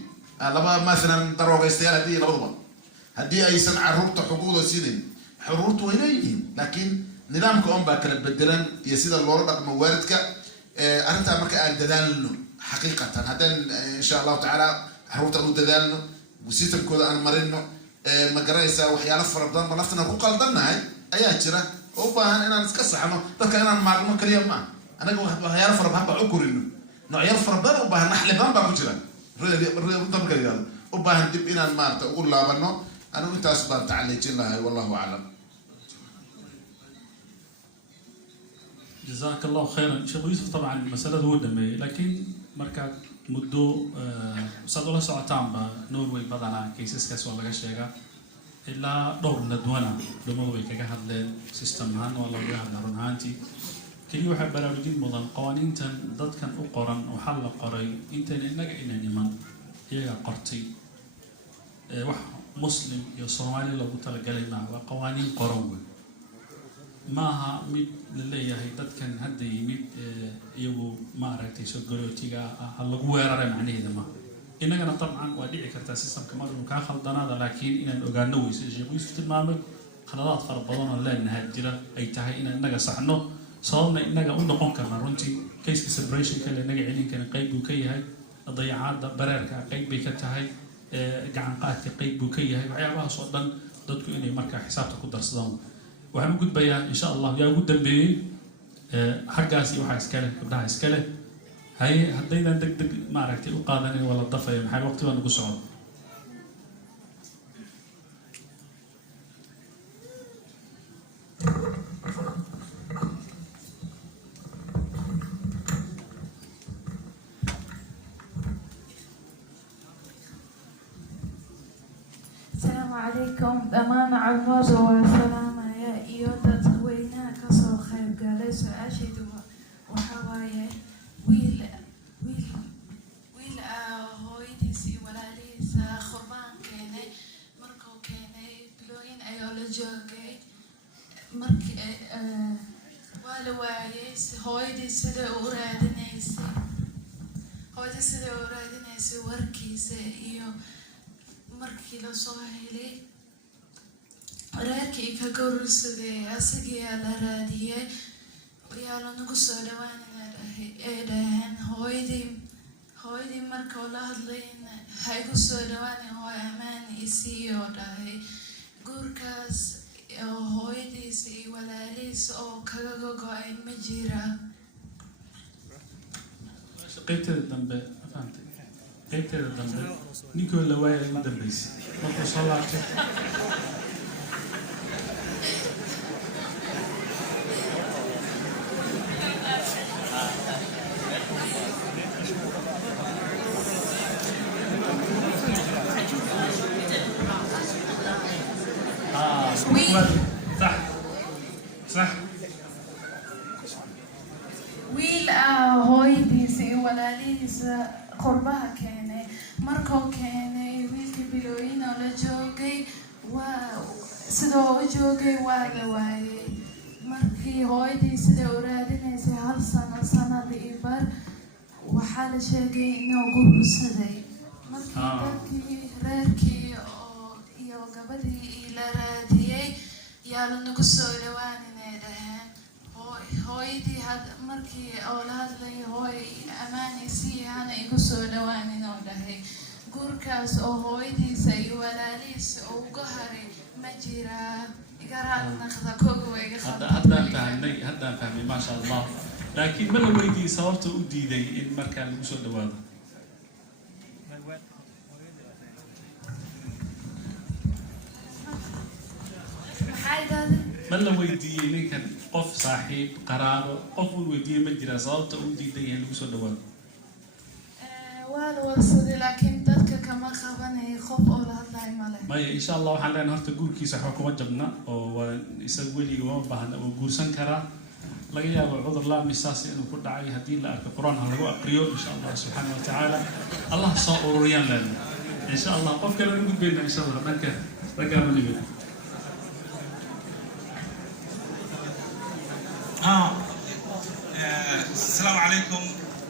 laba maalan daroogaystayaan haddii aysan caruurta xuquuqda siinin xuruurtu way leeyihiin laakiin nidaamka on baa kala bedelan iyo sida loola dhaqmo waalidka arrintaa marka aan dadaalno xaqiiqatan haddaan insha allahu tacaala caruurta u dadaalno systemkooda aan marino ma garanaysaa waxyaalo fara badan ba naftana ku qaldannahay ayaa jira oo u baahan inaan iska saxno dadka inaan maarno kaliya ma anaga waxyaalo fara badan baa u korino noocyaal fara badan u baahan naxli badan baa ku jira marka yidhahdo u baahan dib inaan maarata ugu laabano anigu intaas baan tacaliijin lahay wallahu aclam جزاك الله خيرا شيخ يوسف طبعا مسألة هو دمي لكن مركا مدو صدق الله سعتام بنوروي بدنا كيسس كسر ولا شيء إلا دور ندوانا لموضوع كجهد للسيستم هان ولا جهد رنهانتي كل واحد بلا وجود مضان قوانين تن ضد كان أقرن وحل قري أنت إنك إن نمان هي قرتي واحد مسلم يا صومالي لو تلقى معه وقوانين قروي maaha mid la leeyahay dadkan hadda yimid iyagu maaragtay soo galootiga ah lagu weeraray macnaheeda ma innagana dabcan waa dhici kartaa systemka markuu kaa khaldanaada laakiin inaan ogaano weyso sheekhu Yuusuf tilmaamay khaladaad fara badan oo leenahay jira ay tahay inaan inaga saxno sababna inaga u noqon karna runtii case separation kale inaga celin kara qayb uu ka yahay dayacaada bareerka qayb bay ka tahay gacan qaadka qayb buu ka yahay waxyaabahaas oo dhan dadku inay markaa xisaabta ku darsadaan waxaan u gudbayaa insha allah yaa ugu dambeeyey xaggaas iyo waxaa iskale gabdhaha iskale haye haddaydan deg deg maaragtay u qaadanin waa la dafaya maxay waqti baa nagu socda السلام عليكم أمانة عمود والسلام iyo dadweynaha kasoo qayb galay su-aashaydu waxaa waaye wiil hooyadiis iyo walaalihiisa qurbaan keenay markuu keenay bilooyin ayuu la joogay markii waa la waayay hooyadii siday u raadinaysay warkiisa iyo markii lasoo helay reerkii ka gowrsaday asagiyaa la raadiyay yaa lanagu soo dhawaanina ay dhaheen hooyadii markuu la hadlayna ha igu soo dhawaanin hooy ammaan isii oo dhahay guurkaas oo hooyadiisa iyo walaalihiisa oo kaga go-ay ma jira qaybteeda dambe fahamtay qaybteeda dambe ninkoo la waayay ugu dambeysay markuu soo laabtay صح wiil hooyadiisa iyo walaalihiisa qurbaha keenay markuu keenay wiilkii bilooyin oo la joogay sidoo u joogay waa la waayay markii hooyadii siday u raadinaysay hal sanad iyo bar waxaa la sheegay inuu gursaday markii dadkii reerkii iyo gabadhii la raadiyey yaa lanagu soo dhawaaninay dhaheen hooyadii markii oo la hadlay hooy ammaanaysii hana igu soo dhawaanin oo dhahay guurkaas oo hooyadiisa iyo walaalihiisa oo uga haray ma jiraa igaraad naqda koga waa iga haddaan fahmay maasha allah laakiin ma la weydiiyey sababta u diiday in markaa lagu soo dhawaado ma la weydiiyey ninkan qof saaxiib qaraabo qof uu weydiiyey ma jiraa sababta u diiday in lagu soo dhawaado waa la warsaday laakiin dadka kama qabanayo qof oo la hadlayo male maya insha allah waxaan leenahay horta guurkiisa waxba kuma jabna oo waa isaga weliga uma baahna oo guursan karaa laga yaabo cudur laamisaas inuu ku dhacay haddii la arko qur-aan ha lagu aqriyo insha allah subxaana wa tacaala allah soo ururiyaan leenahay insha allah qof kale ugu gudbayna insha allah dhanka raggaama nimid السلام عليكم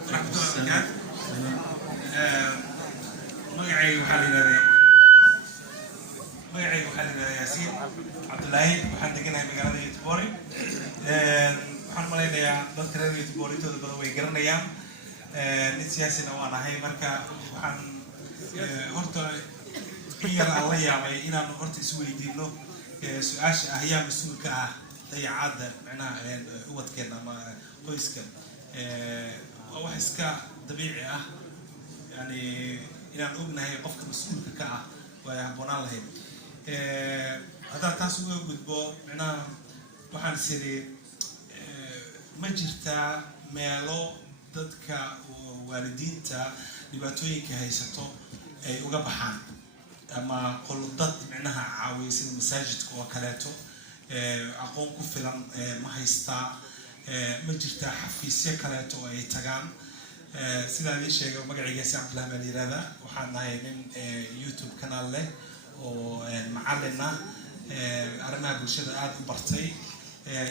ورحمة الله وبركاته. مقعي وحالي ياسين عبد الله waxaan deganahay magaalada Yitbori waxaan malaynayaa dadka reer Yitbori tooda badan way garanayaan nin siyaasina waan ahay marka waxaan horta iyada aan la yaabay inaan horta isweydiino su-aasha ah yaa mas-uulka ah dayacaadda macnaha ubadkeena ama qoyska waa wax iska dabiici ah yani inaan ognahay qofka mas-uulka ka ah way habboonaan lahayd haddaan taas uga gudbo macnaha waxaan siri ma jirtaa meelo dadka waalidiinta dhibaatooyinka haysato ay uga baxaan ama qolodad macnaha caawiya sida masaajidka oo kaleeto aqoon ku filan ma haystaa ma jirtaa xafiisyo kaleeto oo ay tagaan sidaan ii sheegay magaciigaasi cabdillahi baa la yihahdaa waxaan nahay nin youtube kanaal leh oo macallin ah arrimaha bulshada aada u bartay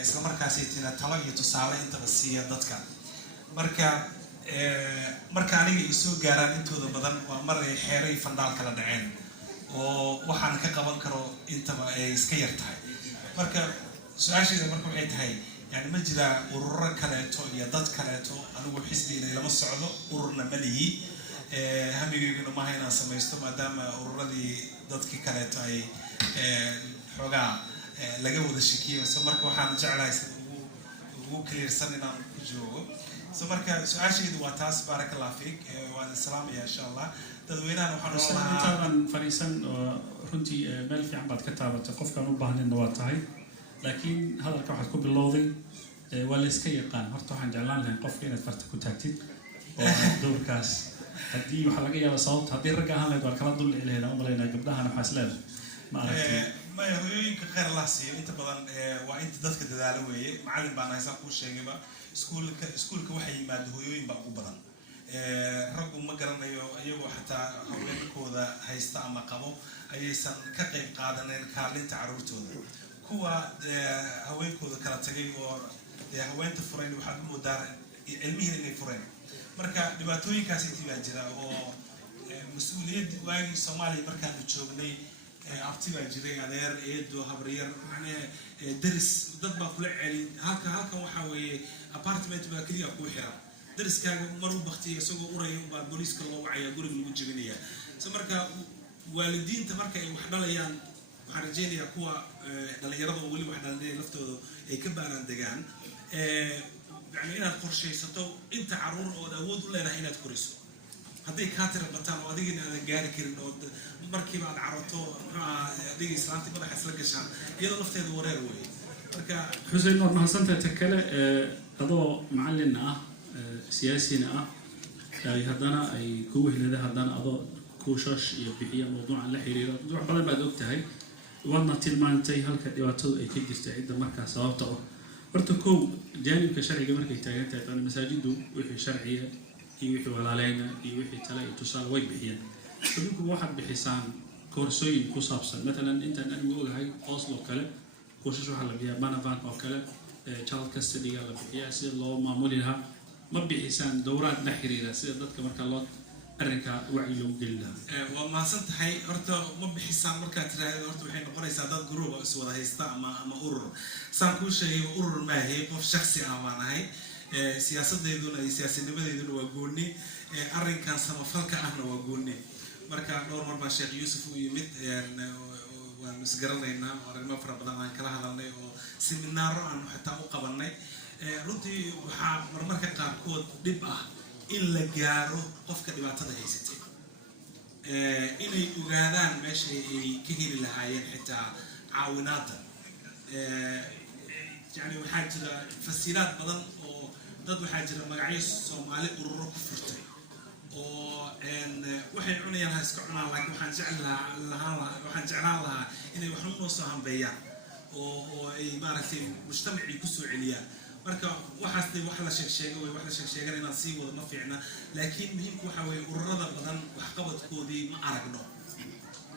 isla markaasaytina talo iyo tusaale intaba siiya dadka marka aniga ay soo gaaraan intooda badan waa mar ay xeero iyo fandhaal kala dhaceen oo waxaan ka qaban karo intaba ay iska yar tahay marka su-aasheeda marka waxay tahay yani ma jiraa ururo kaleeto iyo dad kaleeto anigu xisbi inay lama socdo ururna ma lihi hamigeyguna maaha inaan samaysto maadaama ururadii dadkii kaleeto ay xoogaa laga wada shakiyo so marka waxaan jeclahay ugu clearsan inaan ku joogo so marka su-aashaydu waa taas baaraka allah fiik waan islaamaya insha allah dadweynahan waxaan oolahaa intaadan fariisan oo runtii meel fiican baad ka taabatay qofkaan u baahnina waa tahay laakiin hadalka waxaad ku bilowday waa la iska yaqaan horta waxaan jeclaan lahayn qofka inaad farta ku taagtid oo dowrkaas haddii waxaa laga yaabaa sababta haddii ragga ahaan lahayd waa kala dullici lahayd aan u malaynaa gabdhahana waxaa isleedahay ma aragtay maya hooyooyinka khayr allah siiyo inta badan waa inta dadka dadaalo weeye macallin baan haysaan kuu sheegayba iskuulka waxay yimaada hooyooyin baa ugu badan raggu ma garanayo iyagoo xataa haweenkooda haysta ama qabo ayaysan ka qayb qaadaneyn kaalinta carruurtooda kuwa haweenkooda kala tagay oo haweenta furayn waxaad u moodaa cilmihiina inay fureen marka dhibaatooyinkaas intii baa jira oo mas-uuliyadda waagii soomaaliya markaanu joognay abti baa jiray adeer eedo habaryar macnaha deris dad baa kula celin halkan waxaa weeye apartment baa keliya kuu xiran deriskaaga mar u baktiya isagoo uraya ubaa booliiska loo wacaya guriga lagu jebinaya so marka waalidiinta marka ay wax dhalayaan waxaan rajeynayaa kuwa dhalinyarada oo weli wax dhalinaya laftooda ay ka baaraan degaan yani inaad qorshaysato inta caruur ood awood u leedahay inaad koriso hadday kaa tira bataan oo adigina aadan gaari karin oo markiiba aad caroto muxuaha adiga islaantii madaxa isla gashaan iyadoo lafteeda wareer weeye marka xuseen waad mahadsantahay ta kale adoo macallin ah siyaasina ah haddana ay kugu helada haddana adoo kuushash iyo bixiya mawduucan la xiriira wax badan baad og tahay waadna tilmaantay halka dhibaatadu ay ka jirta cidda markaa sababta ah horta kow jaanibka sharciga markay taagan tahay tana masaajidu wixii sharciya iyo wixii walaaleyna iyo wixii tale iyo tusaale way bixiyaan adinku waxaad bixisaan koorsooyin ku saabsan matalan intaan anigu ogahay oslo kale kuushash waxaa la bixiyaa manavan oo kale child custody-ga la bixiyaa sida loo maamuli lahaa ma bixisaan dowraad la xiriira sida dadka marka loo arrinka wacyi loogu geli lahaa waa mahadsan tahay horta ma bixisaan markaad tiraahdo horta waxay noqonaysaa dad guruuba iswada haysta ama urur saan kuu sheegay urur maahay qof shaksi ah baan ahay siyaasadeeduna iyo siyaasinimadeeduna waa gooni arrinkan samafalka ahna waa gooni marka dhowr mar baa sheekh yuusuf u yimid waan isgaranaynaa arrimo fara badan aan kala hadalnay oo seminaaro aan xitaa u qabanay runtii waxaa marmarka qaarkood dhib ah in la gaaro qofka dhibaatada haysatay inay ogaadaan meesha ay ka heli lahaayeen xitaa caawinaada yani waxaa jira fasiiraad badan oo dad waxaa jira magacyo soomaali ururo ku furtay oo waxay cunayaan ha iska cunaan laakiin waxaan jeclaan lahaa inay waxba noo soo hambeeyaan oo ay maaragtay mujtamacii kusoo celiyaan marka waxaas de wax la sheeg way wax la sheegana inaan sii wado ma fiicna laakiin muhiimku waxa weeye ururada badan waxqabadkoodii ma aragno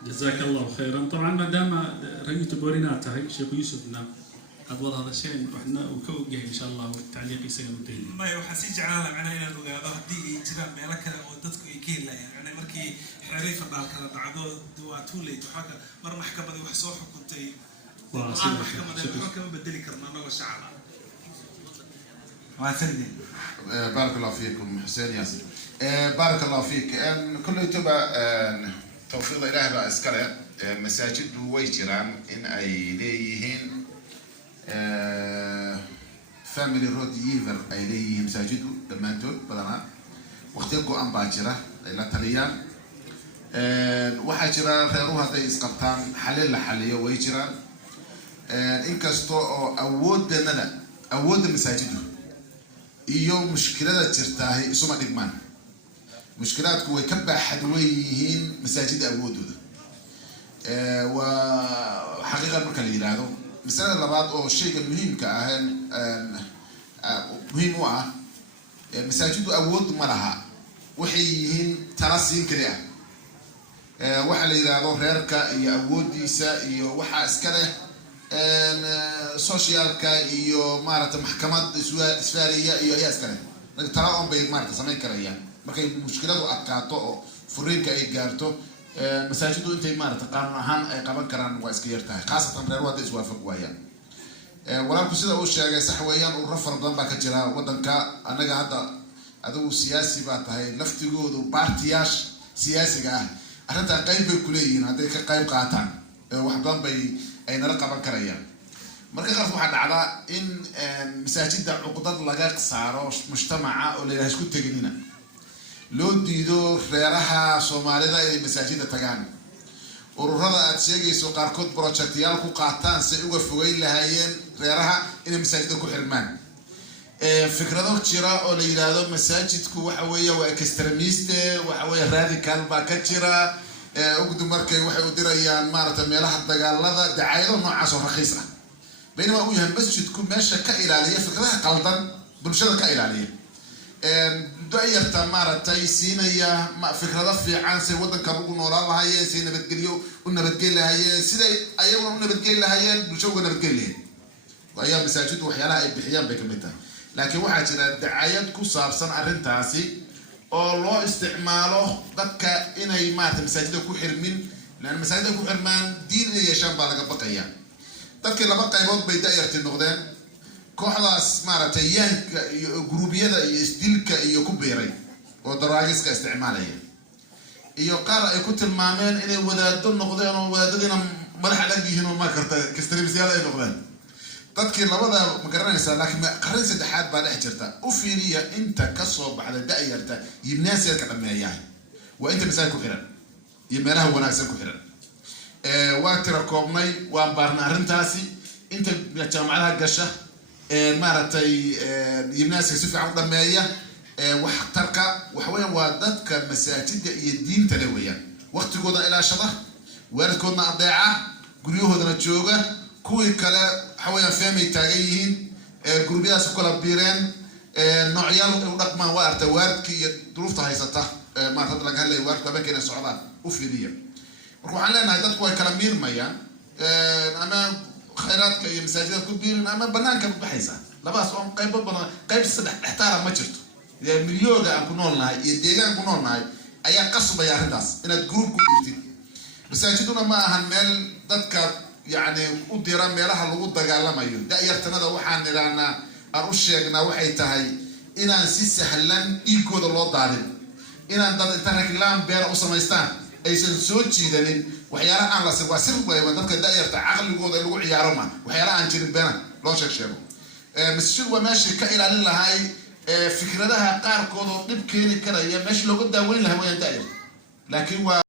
jazaaka allahu khayran طبعا maadaama ragita boorina tahay sheekh yuusufna أدوار هذا الشيء وإحنا وكوجه إن شاء الله والتعليق يسجل الدين. ما يوحسي جعلنا معنا إلى الوجهة هدي جرام ملك ودتك يكيل لا يعني مركي حريف الدار كلا بعده دواتولي تحكى مر محكمة دي وحصوح كنتي محكمة بدلي كرنا وشعب ما سندي. بارك الله فيكم حسين ياسر. بارك الله فيك. كل تبع توفيق إله بقى إسكالة مساجد ويجران إن أي ليهن فاميلي رود ييفر أي ليه مساجد دمانتو بدنا واختياركو أم باجرة إلى تليان وحاجرة غيروها تيس قبطان حليل حلية ويجران إن كستو أود نلا أود مساجده iyo mushkilada jirtaahay isuma dhigmaan mushkilaadku way ka baaxadweyihiin masaajida awoodooda waa xaqiiqa marka la yiraahdo masalada labaad oo shayga muhiimka ah muhiim u ah masaajidu awood ma laha waxay yihiin talasiin kali ah waxa la yiraahdo reerka iyo awoodiisa iyo waxa iska leh socialka iyo maarata maxkamad isfaariya iyo ayaa iska leh marka tala on bay maarata samayn karayaan markay mushkiladu adkaato oo furiinka ay gaarto masaajidu intay maarata qaanuun ahaan ay qaban karaan waa iska yartahay khaasatan reer wada iswaafaq waayaan walaalku sida uu sheegay sax weeyaan ururo fara badan baa ka jira wadanka anaga hadda adigu siyaasi baa tahay laftigoodu baartiyaash siyaasiga ah arrintan qayb bay ku leeyihiin hadday ka qayb qaataan wax badan bay ay nala qaban karayaan marka qaar waxaa dhacda in masaajidda cuqdad laga saaro mujtamaca oo la yiraahdo isku teginina loo diido reeraha Soomaalida ay masaajidda tagaan ururada aad sheegayso qaarkood projectyaal ku qaataan si uga fogeyn lahaayeen reeraha inay masaajidda ku xirmaan fikrado jira oo la yiraahdo masaajidku waxa weeye waa extremist waxa weeye radical baa ka jira ugu markay waxay u dirayaan maarata meelaha dagaalada dacaayado noocaas oo raqiis ah bayna uu yahay masjidku meesha ka ilaaliya fikradaha qaldan bulshada ka ilaaliya da'yarta maarata siinaya fikrado fiican si wadanka ugu noolaan lahaayeen si nabadgelyo u nabadgel lahaayeen siday ayagu u nabadgel lahaayeen bulshada ugu nabadgel lahaayeen ayaa masaajidu waxyaalaha ay bixiyaan bay kamid tahay laakiin waxaa jira dacaayad ku saabsan arrintaasi oo loo isticmaalo dadka inay maarata masaajidda ku xirmin lan masaajidda ku xirmaan diin inay yeeshaan baa laga baqaya dadkii laba qaybood bay da'yartii noqdeen kooxdaas maarata yaanka iyo gruubiyada iyo isdilka iyo ku beeray oo daraagiska isticmaalaya iyo qaar ay ku tilmaameen inay wadaado noqdeen oo wadaadadina madax adag yihiin oo ma karta extremistyada ay noqdeen dadkii labada ma garanaysaa laakiin qarn saddexaad baa dhex jirta u fiiriya inta ka soo baxda da'yarta yimnaasiyadka dhameeyahay waa inta masaajid ku xiran iyo meelaha wanaagsan ku xiran waa tira koobnay waan baarnay arrintaasi inta jaamacadaha gasha maaragtay yimnaasiga si fiican u dhameeya waxtarka waxa weeyaan waa dadka masaajidda iyo diinta leh weeyaan waqtigooda ilaashada waalidkoodna adeeca guryahoodana jooga kuwii kale waxa weeyaan fahmay taagan yihiin gurubyadaas ku kala biireen noocyaal u dhaqmaan waa arta waalidka iyo duruufta haysata maarata laga hadlay waalidka habeenkeena socdaan u fiiriya marka waxaan leenahay dadku way kala miirmayaan ama khayraadka iyo masaajidada ku biirin ama banaanka ku baxaysa labadaas oo qaybo badan qayb saddex dhextaara ma jirto milyooga aan ku noolnahay iyo deegaan ku noolnahay ayaa qasbaya arrintaas inaad group ku biirtid masaajiduna ma ahan meel dadka يعني وديرا ميلها لو دغالمايو دايرتنada waxaan niraana aan u sheegnaa waxay tahay inaan si sahlan dhiigooda loo daadin inaan dad inta reklam beer u samaystaan aysan soo jiidanin waxyaalaha aan la sir waa sir weeyaan dadka daayarta aqligooda lagu ciyaaro ma waxyaalaha aan jirin beena loo sheego masjid waa meeshii ka ilaalin lahay fikradaha qaar kood oo dib keeni karaya meeshii looga daaweyn lahaa weeyaan daayar laakiin waa